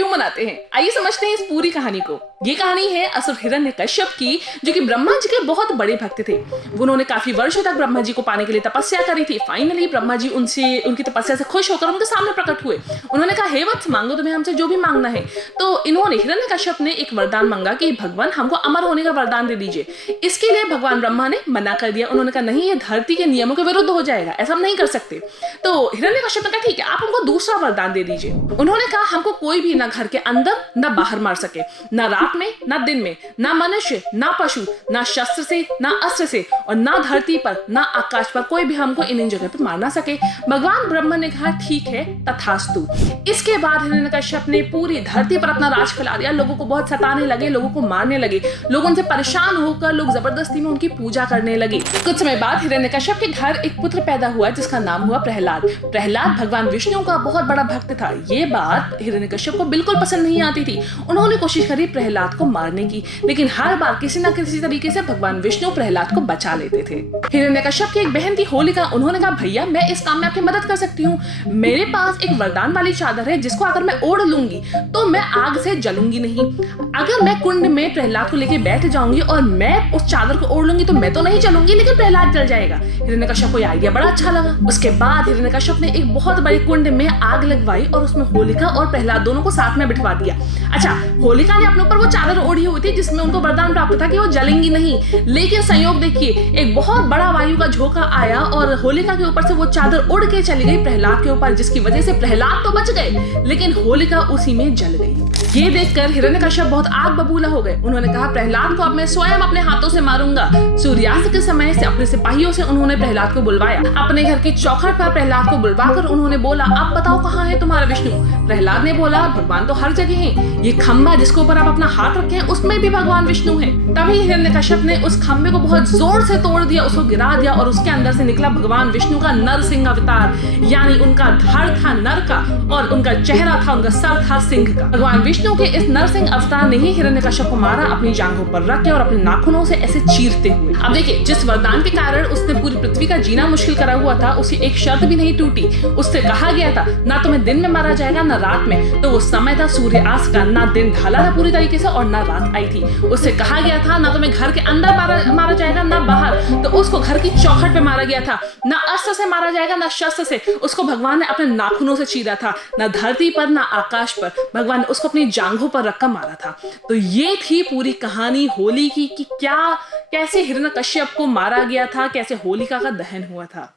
क्यों मनाते हैं, आइए समझते हैं इस पूरी कहानी को। ये कहानी है असुर हिरण्यकश्यप की, जो कि ब्रह्मा जी के बहुत बड़े भक्त थे। उन्होंने काफी वर्षों तक ब्रह्मा जी को पाने के लिए तपस्या करी थी। फाइनली ब्रह्मा जी उनकी तपस्या से खुश होकर उनके सामने प्रकट हुए। उन्होंने कहा, हे वत्स, मांगो तुम्हें हमसे जो भी मांगना है। तो इन्होंने, हिरण्यकश्यप ने एक वरदान मांगा कि भगवान हमको अमर होने का वरदान दे दीजिए। इसके लिए भगवान ब्रह्मा ने मना कर दिया। उन्होंने कहा, नहीं, ये धरती के नियमों के विरुद्ध हो जाएगा, ऐसा हम नहीं कर सकते। तो हिरण्यकश्यप ने कहा, ठीक है, आप हमको दूसरा वरदान दे दीजिए। उन्होंने कहा, हमको कोई भी ना घर के अंदर ना बाहर मार सके, ना रात में ना दिन में, ना मनुष्य ना पशु, ना शस्त्र से ना अस्त्र से, और ना धरती पर ना आकाश पर कोई भी हमको इन जगह पर मार ना सके। भगवान ब्रह्मा ने कहा, ठीक है, तथास्तु। इसके बाद हिरण्यकश्यप ने पूरी धरती पर अपना राज फैला दिया। लोगों को बहुत सताने लगे, लोगों को मारने लगे। लोग उनसे परेशान होकर लोग जबरदस्ती में उनकी पूजा करने लगे। कुछ समय बाद हिरण्यकश्यप के घर एक पुत्र पैदा हुआ जिसका नाम हुआ प्रहलाद। प्रहलाद भगवान विष्णु का बहुत बड़ा भक्त था। ये बात हिरण्यकश्यप को बिल्कुल पसंद नहीं आती थी। उन्होंने कोशिश करी प्रहलाद को मारने की, लेकिन हर बार किसी न किसी तरीके से भगवान विष्णु प्रहलाद को बचा लेते थे। हिरण्यकश्यप की एक बहन थी होलिका। उन्होंने कहा, भैया, मैं इस काम में आपकी मदद कर सकती हूँ। मेरे पास एक वरदान वाली चादर है जिसको अगर मैं ओढ़ लूंगी तो मैं आग से जलूंगी नहीं। अगर मैं कुंड में प्रहलाद को लेके बैठ जाऊंगी और मैं उस चादर को ओढ़ लूंगी तो मैं तो नहीं जलूंगी, लेकिन प्रहलाद जल जाएगा। हिरण्यकश्यप को यह आइडिया बड़ा अच्छा लगा। उसके बाद हिरण्यकश्यप ने एक बहुत बड़े कुंड में आग लगवाई और उसमें होलिका और प्रहलाद दोनों को साथ में बिठवा दिया। अच्छा, होलिका ने अपने ऊपर वो चादर ओढ़ी हुई थी जिसमें उनको वरदान प्राप्त था कि वो जलेंगी नहीं, लेकिन संयोग देखिए, एक बहुत बड़ा वायु का झोंका आया और होलिका के ऊपर से वो चादर उड़ के चली गई प्रहलाद के ऊपर, जिसकी वजह से प्रहलाद तो बच गए लेकिन होलिका उसी में जल गई। ये देखकर हिरण्यकश्यप बहुत आग बबूला हो गए। उन्होंने कहा, प्रहलाद को अब मैं स्वयं अपने हाथों से मारूंगा। सूर्यास्त के समय से अपने सिपाहियों से उन्होंने प्रहलाद को बुलवाया। अपने घर की चौखट पर प्रहलाद को बुलवाकर उन्होंने बोला, अब बताओ कहाँ है तुम्हारा विष्णु। प्रहलाद ने बोला, भगवान तो हर जगह है। ये खंबा जिसके ऊपर आप अपना हाथ रखे हैं उसमें भी भगवान विष्णु है। तभी हिरण्यकश्यप ने उस खंबे को बहुत जोर से तोड़ दिया, उसको गिरा दिया और उसके अंदर से निकला भगवान विष्णु का नरसिंह अवतार। यानी उनका धड़ था नर का और उनका चेहरा था, उनका सर था सिंह का। भगवान विष्णु के इस नरसिंह अवतार ने ही हिरण्यकश्यप को मारा, अपनी जांघों पर रख के और अपने नाखूनों से ऐसे चीरते हुए। अब देखिए, जिस वरदान के कारण उसने पूरी पृथ्वी का जीना मुश्किल करा हुआ था, उसकी एक शर्त भी नहीं टूटी। उससे कहा गया था, ना तुम्हें दिन में मारा जाएगा ना रात में। तो वो समय था सूर्यास्त का, ना दिन ढला था पूरी तरीके से और ना रात आई थी। उससे कहा गया था, ना तुम्हें घर के अंदर मारा जाएगा ना बाहर। तो उसको घर की चौखट पे मारा गया था। ना अस्त्र से मारा जाएगा ना शस्त्र से। उसको भगवान ने अपने नाखूनों से चीरा था। ना धरती पर ना आकाश पर। भगवान ने उसको अपनी जांघों पर रखकर मारा था। तो ये थी पूरी कहानी होली की कि कैसे हिरण्यकश्यप को मारा गया था, कैसे होलिका का दहन हुआ था।